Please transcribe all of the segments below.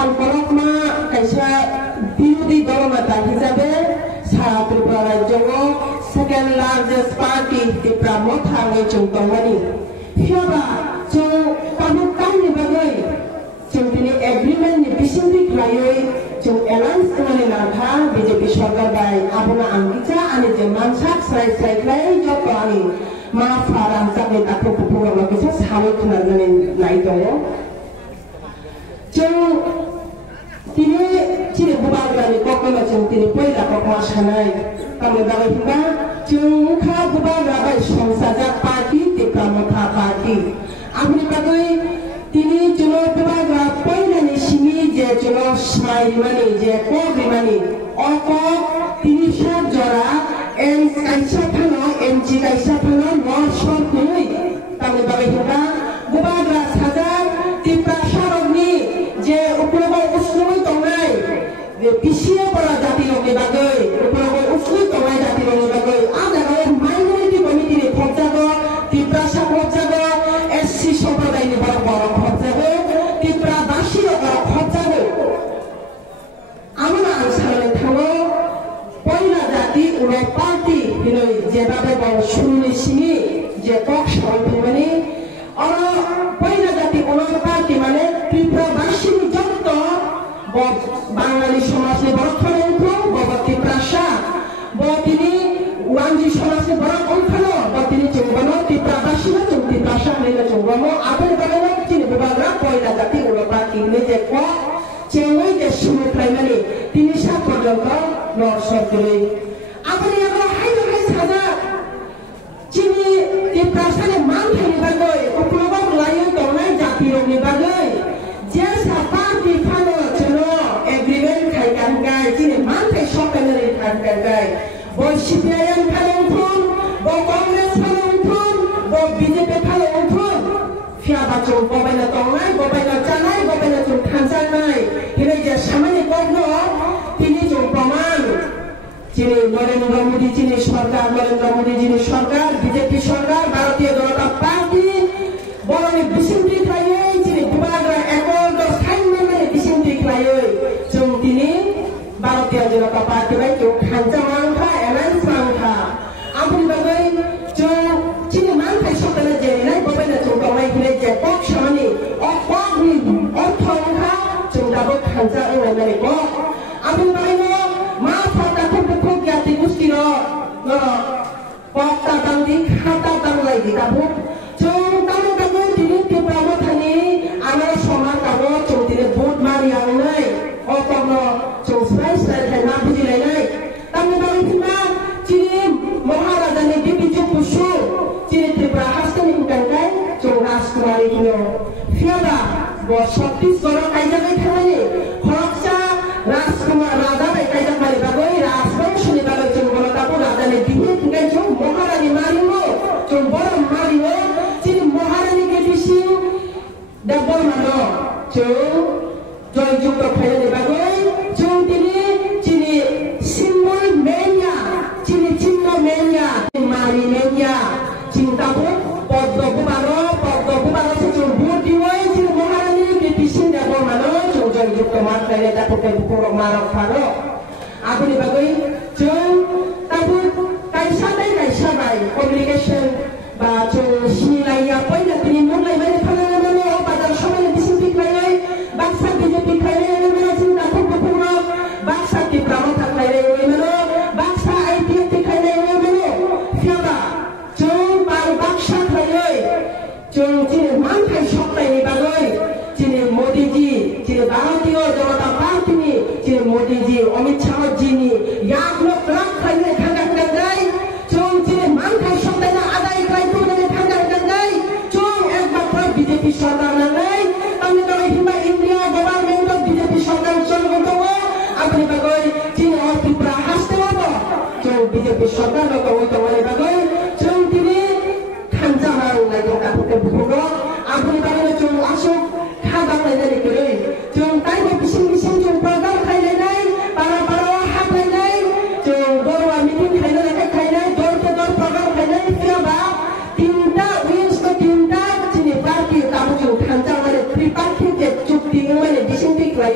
সালপরকমা কাইসা বিরোধী দলনেতা হিসাবে সারা ত্রিপুরা রাজ্যও সেকেন্ড লার্জেস্ট পার্টি ত্রিপুরা মথাङै जों दंमानि हियाबा जों कामनि बागै जों दिनै एग्रिमेन्टनि बिसिमनि खायै जों एलाउन्स खालामनो नाथा बिजेपि सरकार बाय आबुना आंगिचा आनि जों मानसा स्राय जत आनि मा फाराम जाबे दाखौ बुङोब्ला बिसोर सानै खोनानानै नाय दङ जों दिनै दिनै गुबाग्रानि ककमा जों दिनै पहिला ककमा सानाय कामनि बागैबा जों खा गुबाग्रा बाय संसाजा पार्टी टिका मथा पार्टी आंनि बागै दिनै जों गुबाग्रा पहिलानि सिमी जे जों स्माइलमानि जे कबिमानि अक दिनै सात जरा एन काइसा थानो एमजी काइसा थानो नर्सर कुइ कामनि बागैबा गुबाग्रा साजा टिका सरगनि जे उपलब्ध उसलुइ दंनाय जे पिसिए बरा जाति लोगनि बागै उपलब्ध उसलुइ दंनाय जाति लोगनि बागै आदाराव माइनरिटी कमिटिनि फजागो टिप्रा साफजागो एससी सम्प्रदायनि बर फजागो टिप्रा बासिनो फजागो आमना आंसारनि थाङो पहिला जाति उनाव पार्टी हिनै जेबाबे बर सुनि सिनि जे कक सावफिमानि अर पहिला जाति उनाव पार्टी माने टिप्रा बासिनि जत्त बाङाली समाजनि बर खालामखौ बबति प्रासा बतिनि वांजी समाजनि बर अंखानो बतिनि जोंबनो टिप्रा बासिनो जों टिप्रासा होनैनो जोंबनो आफेल बागैनो तिनि बुबाग्रा पहिला जाति उनाव पार्टी नि जे क चेङै जे सुमुफ्रायमानि तिनि सा पर्यन्त नर्सरगुलै आफेल यागो हायनो हाय साजा तिनि टिप्रासानि मानथायनि बागै उपलब्ध लायो दंनाय जाति लोगनि बागै जे सा पार्टी फानो जोङो एग्रिमेन्ट खायगानगाय दिनै मानथाय सकायनानै खायगानगाय ब सिपिआइएम फालोंथुन ब कंग्रेस फालोंथुन ब बिजेपि फालोंथुन फियाबा जों बबायना दंनाय बबायना जानाय बबायना जों खानजानाय हिनै जे सामान्य गग्न तिनि जों प्रमाण दिनै नरेन्द्र मोदी जिनि सरकार बिजेपि सरकार भारतीय जनता पार्टी बरनि बिसिमथि खायै दिनै गुबाग्रा एकल साइनमेन्टनि बिसिमथि खायै जों दिनै भारतीय जनता पार्टी बाय जों खानजा मांखा एलायन्स मांखा आंनि बागै जों दिनै मांखाय सकायना जेरैनाय बबायना जों दंनाय हिनै जे कक सामानि अकनि अर्थ अंखा जों दाबो खानजा एलायनानै ग आंनि बागैनो मा फाटाखौ बुखौ गियाति गुस्तिनो पक्ता दांदि खाता दांलाय दिगाबो जों तानि बागै दिनै टिप्रा मथानि आरो समा गाबो जों दिनै भोट मारि आंनाय अकनो जों स्राय थायना बुजिलायनाय तानि बागै फिमा दिनै महाराजानि बिबिजु कुसु दिनै टिप्रा हास्टनि हुकानगाय जों राजकुमारी हिनो फियाबा ब छत्तीसगढ़ कायजागाय थानायनि खरकसा राजकुमार राजा बाय कायजागाय बागै राजबंशनि बागै जों गलताखौ राजानि बिनि हुकान जों महारानी मारिमो जों बर मारिमो दिनै महारानी केपिसिं दा बरमानो जों जयजुक्त फायनायनि बागै जों दिनै सिम्बल मेनिया दिनै चिन्ह मेनिया मारि मेनिया चिन्ताखौ पद्म गुबारो जों भोट दिवै दिनै महारानी केपिसिं दा बरमानो जों जयजुक्त मानखायनाय दाखौ बर मारक फारो आगुनि बागै जों दाबो कायसा बाय कमिउनिकेशन बा जों सिनायया पहिला दिनै मुंलायबाय थानानै बाजार समायना बिसिमथि खायै बाक्सा बिजेपि खायै जों दाखौ बुङो बाक्सा टिप्रा मथा खायै बाक्सा आइपिएफ खायै फियाबा जों बाक्सा खायै जों दिनै मानखाय सकायनि बागै दिनै मोदीजी दिनै भारतीय जनता पार्टीनि दिनै मोदीजी अमित शाह जीनि याग्लो क्राक खायै थांगाय जों दिनै मानखाय सकायना आदाय खायखौनानै थांगाय जों एकमात्र बिजेपि सरकार नांनाय तानि बागै हिमा इन्डिया गभर्नमेन्ट बिजेपि सरकार चलगोन दङ आंनि बागै दिनै टिप्रा हास्टेलाबो जों बिजेपि सरकार दङनि बागै जों दिनै खानजा मारनाय दंखाखौ बुङो आंनि बागै जों आसु खादांनाय जायो जों ताइबो बिसिम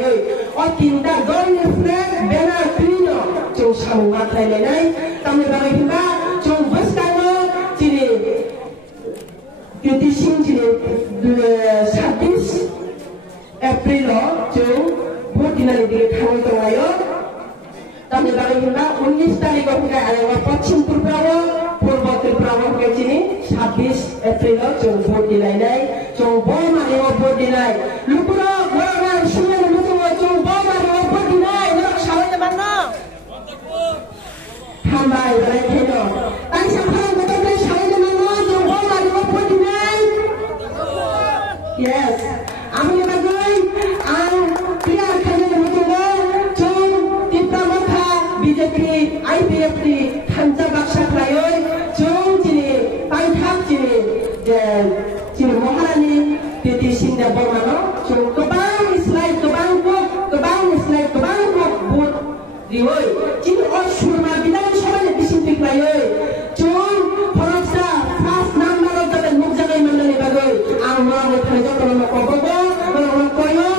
oi o tinda golden flag banner trino chung samung matlai lenai tamni bagai himba chung bus kano chini cuti sing chini 26 April chung vote dinani dige thangoi tongayo tamni bagai himba 19 tarik hingga alewa Pachim Tripura Purba Tripura ke chini 26 April chung vote dinai chung bo mari vote dinai lupura gora sungai mutu chung bo mari vote dinai nak sawai teman no hambai balai theno tai samphang betul betul sawai teman no chung bo mari vote dinai yes ami bagai ang priya khane mutu no chung tipra matha BJP IPF ni khanja baksa klayoi chung chini pai thak chini chini moharani titi singda bormano chung kebang slide kebang but rioi chini or surma bilang sabane disintik klayoi chung phoroksa first number of the mukjagai mandali bagoi ang morang thaijo tono kobogo morang koyo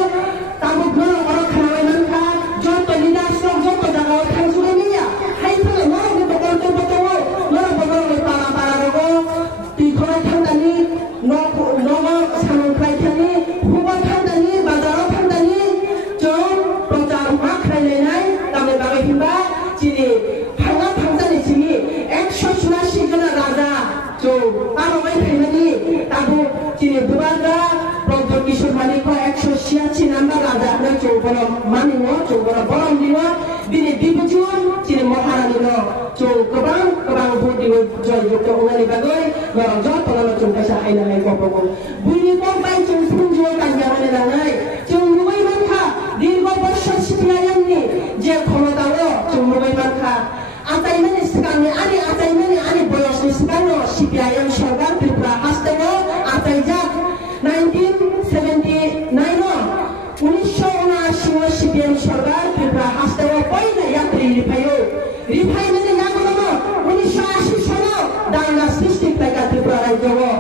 tabu no or khanai manka joto leadership joto jaga thangsuge niya hai thale morang ni botol to botol morang botol ni para rogo ti khona thangdani no samung khai thani huba thangdani bazar thangdani chung prochar ma khai lenai tamne bagai himba chini phanga phangdani chini 180 jona raja chung aro mai khaimani tabu chini dubanda Projo Kishore Mani ko 186 number raja na chung bono mani mo chung bono borom diwa bini dibujun chini moharani no chung kebang vote diwa joy jokto ngani bagoi ngorong jot tolong chung kaisa haina hai kopogo buni kong bai chung punjo kanjamane langai chung rubai manka dirgo boshor CPIM ni je khomotao chung rubai manka atai mani sekali ani boyos ni sekali CPIM sorgar Tripura hastewo atai jak 1979 1979 CPIM sorgar Tripura hastewo poina yatri rifai mane yagono 1980 sono danga sৃষ্টি taka Tripura rajyo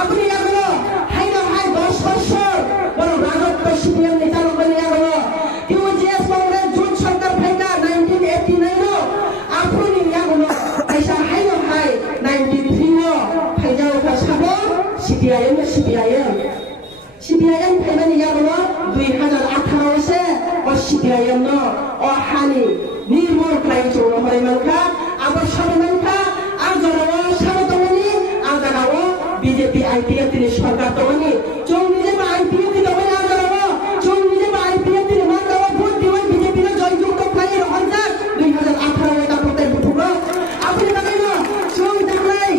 apni yagono haino hai 10 বছর বড় রাজত্ব CPIM ni চালু করে yagono UJS Congress জোট সরকার ফাইকা 1989 apni yagono aisa haino hai 93 ফাইজাও ka sabo CPIM ফাইমানি yagono 2018 se o CPIM no o hani নির্মূল প্রায় chore হরে মানকা আবার সবে মানকা আর জনাও সারা তমনি আর জানাও বিজেপি আইপিএফ তিনি সরকার তমনি চৌ নিজে বা আইপিএফ তিনি তমনি আর জানাও চৌ নিজে বা আইপিএফ তিনি মানকাও ভোট দিওই বিজেপি র জয়যুক্ত প্রায় রহনজাক 2018 এটা প্রত্যেক বুথুগ আপনি বাগাইল চৌ তাকলাই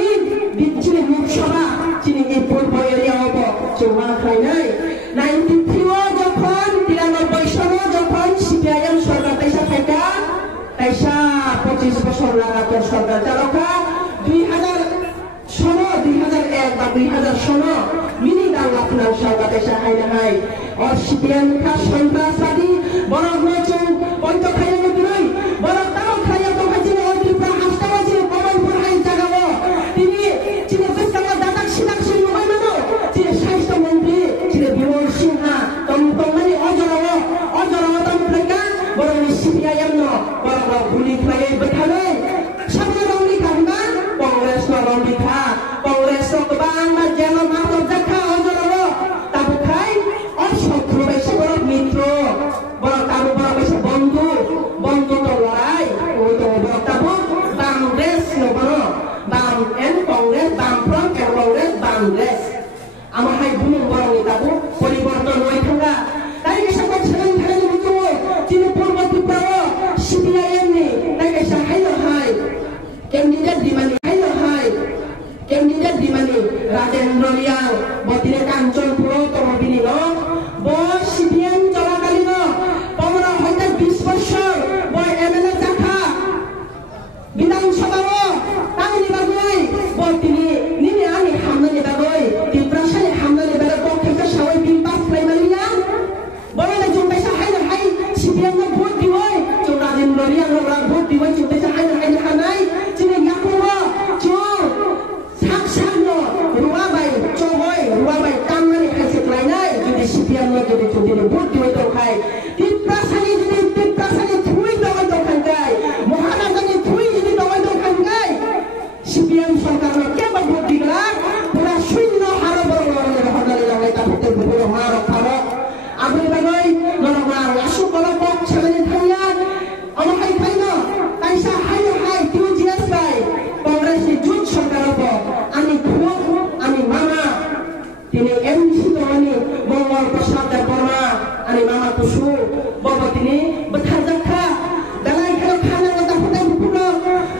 এই বিচ্ছিন্ন লোকসভা চিনি এই পূর্ব এরিয়া হব চৌমা খাই নাই 93 যখন 93 সনে যখন CPIM সরকার Taisa 25 বছর লাগাতার সরকার চালকা 2001 বা 2000 মিনি বাংলা ফিনান্স সরকার তাইসা হাইনা হাই আর CPIM কা সন্ত্রাসবাদী বড় নচুং পঞ্চ খাইলে দিলই বড় তাও খাইয়া তো খাইছিল ওই ত্রিপুরা হাসতা হইছিল কমলপুর হাই জাগাবো তিনি চিনে বেসকা দাদাক সিনাক সিন হয় মানো চিনে স্বাস্থ্য মন্ত্রী চিনে বিমল সিনহা তমতমানি অজরাও তমপ্লেকা বড় CPIM no বড় গুলি খাইয়ে বেঠালে সামনে রংলি কামবা কংগ্রেস রংলি থা কংগ্রেস কবাং মা জেল মাতো জাখা অজরাও তাবু খাই আর শত্রু বেশি বড় মিত্র বড় তাবু বড় বেশি বন্ধু তো লড়াই ওই তো বড় তাবু বাংলাদেশ no বড় বাম এন কংগ্রেস বাম ফ্রন্ট এন কংগ্রেস বাংলাদেশ আমার হাই গুণ বড় তাবু পরিবর্তন হই থাকা তাই এসব ছেলে খাইলে মুতো চিনি পূর্ব ত্রিপুরা CPIM ni তাই এসব হাইলো abri bagai normal asuk kalau pok chalani thaya amar hai thaina kaisa hai tiu jias bai Congress ni jut sarkar ko ani khok ani mama tini MC toni Mongol Prasad Devarma ani mama kusu baba tini bethajakha dalai khana khana ngata phutai phuno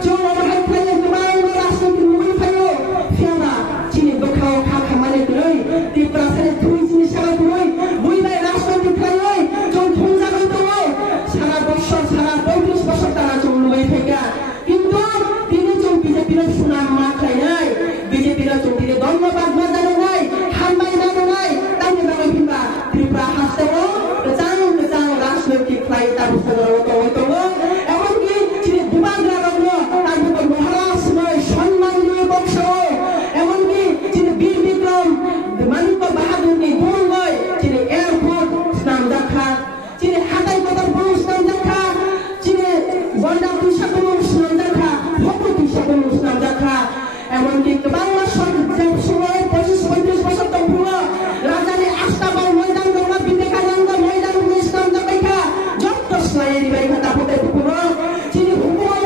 jo amar hai thaia tumai rasa tini thayo fiama chini bakhao kha khamane tuloi ti prasane thui chini sara tuloi bui bai rasa tini thayo jon thunja gai to sara boshor sara 35 বছর তারা jon lubai theka কিন্তু তিনি jon BJP র সুনাম মা খাই নাই BJP র jon তিনি ধন্যবাদ মা জানে নাই হামবাই না নাই তাই বাঙালি কিবা ত্রিপুরা হাসতেও চাং রাজনৈতিক ফ্লাই তার বস্তর তো এমন কি তিনি দুবাগরা রত্ন তার উপর মহারাজ নয় সম্মান নিয়ে বংশ এমন কি তিনি বীর বিক্রম মানিক বাহাদুর নি গুণ নয় তিনি এয়ারপোর্ট স্নান দেখা তিনি হাতাই কথার বড় স্নান দেখা তিনি গন্ডা পুষা কোনো স্নান দেখা ভক্ত পুষা কোনো স্নান দেখা এমন কি বাংলা সরকার সময় 35 বছর তো পুরো রাজধানী আস্তাবল ময়দান দৌড়া বিবেকানন্দ ময়দান স্নান দেখা যত স্নায়ের বাইকা তাপতে পুরো তিনি হুকুমার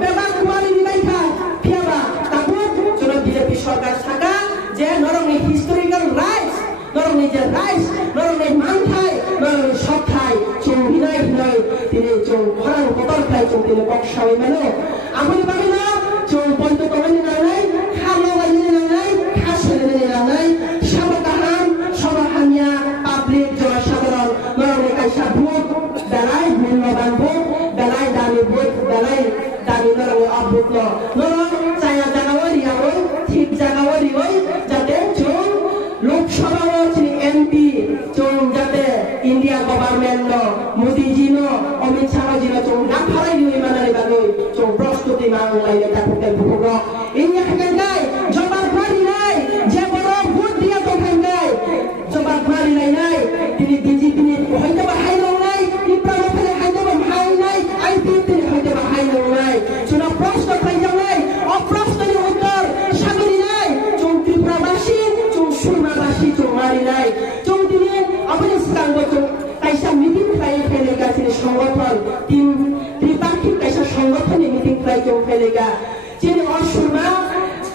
বেবা কুমারী বাইকা ফিয়াবা তাপু চলো বিজেপি সরকার থাকা যে নরমে হিস্টোরিক্যাল রাইটস নরমে যে রাইটস নরমে মানথাই নরমে সবথাই চৌ হিনাই হিনাই তিনি চৌ খরাং কতর খাই চৌ তিনি বক্সাওই মেলো আমনি পাবে না চৌ পন্ত কমানি নালাই খালো গাইনি নালাই খাসেলে নালাই সবকাহাম সবহানিয়া পাবলিক জনসাধারণ নরমে কাইসা ভূত দালাই মূল্যবান ভূত দালাই দামি ভূত দালাই দামি নরমে অভূত নরম চায়া জাগাওয়ারি ওই ঠিক জাগাওয়ারি ওই যাতে চৌ লোকসভা MP চৌ যাতে ইন্ডিয়া গভর্নমেন্ট মোদিজি অমিত শাহ জি চৌ নাফারাই নিয়ে মানারে বাগৈ চৌ প্রস্তুতি মাংলাইলে তাকুতে ভুগ ইন্ডিয়া খাঙ্গাই জবাব মারি নাই যে বড় ভোট দিয়া তো খাঙ্গাই জবাব মারি নাই তিনি বিজেপি নি হইতে বা হাই নাই ত্রিপুরা মফলে হাইতে বা হাই নাই আইপি তিনি হইতে বা হাই নাই চুনা প্রশ্ন খাই যাই অপ্রশ্ননি উত্তর সাগরি নাই চৌ ত্রিপুরাবাসী চৌ সুরমাবাসী চৌ মারি নাই চৌ তিনি আফগানিস্তান চৌ কাইসা মিটিং খাই ফেলেগা তিনি সংগঠন ত্রিপাক্ষিক কাইসা সংগঠনে মিটিং খাই চৌ ফেলেগা তিনি অসুরমা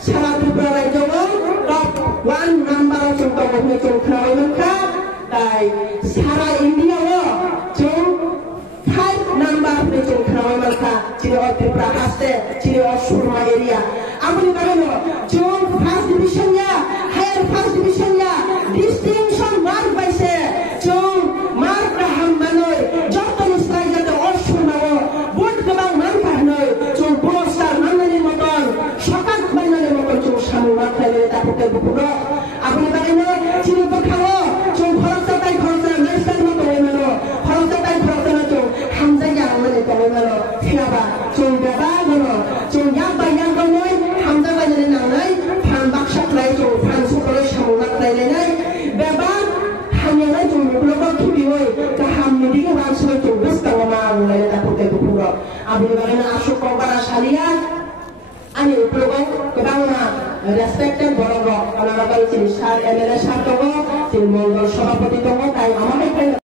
সারা ত্রিপুরা রাজ্য টপ 1 নাম্বার চৌ তমনে চৌ খাওয়াই মখা তাই সারা ইন্ডিয়া চৌ 5 নাম্বার চৌ খাওয়াই মখা তিনি ত্রিপুরা হাসতে তিনি অসুরমা এরিয়া আমনি কারণ চৌ ফার্স্ট ডিভিশন ইয়া হায়ার ফার্স্ট ডিভিশন ইয়া ডিস্টিংশন মার্ক পাইছে চৌ মার্ক রাহাম মানয় যত নিস্তাই যাতে অসুরমা ভোট গবাং মান কাহনয় চৌ পুরস্কার মাননের মতন সকাল মাননের মতন চৌ সামু মাথায় তাপতে বুকুর আপনি কারণ চিনি বখাও চৌ খরচা তাই খরচা নেস্তার মতো হয়ে মেলো খরচা তাই খরচা না চৌ হামজা ইয়া মানে তো হয়ে মেলো ফিরাবা চৌ বেবা গনো চৌ ইয়াবা ইয়াবা নয় হামজা বাইনে নাংনাই ফান বাক্সা খাই চৌ ফান সুকরে সামু মাথায় লেনাই বেবা হামিয়ানাই চৌ লোক খিবি হই গাহাম মিদিকে রাসলে চৌ বেস্তা মা আনলে তাপতে বুকুর আপনি কারণ Ashok কবারা Shalia ani uplogo kebangna respected borok kana bakal sini sar MLA sar togo sin mongol sabapati togo tai amakai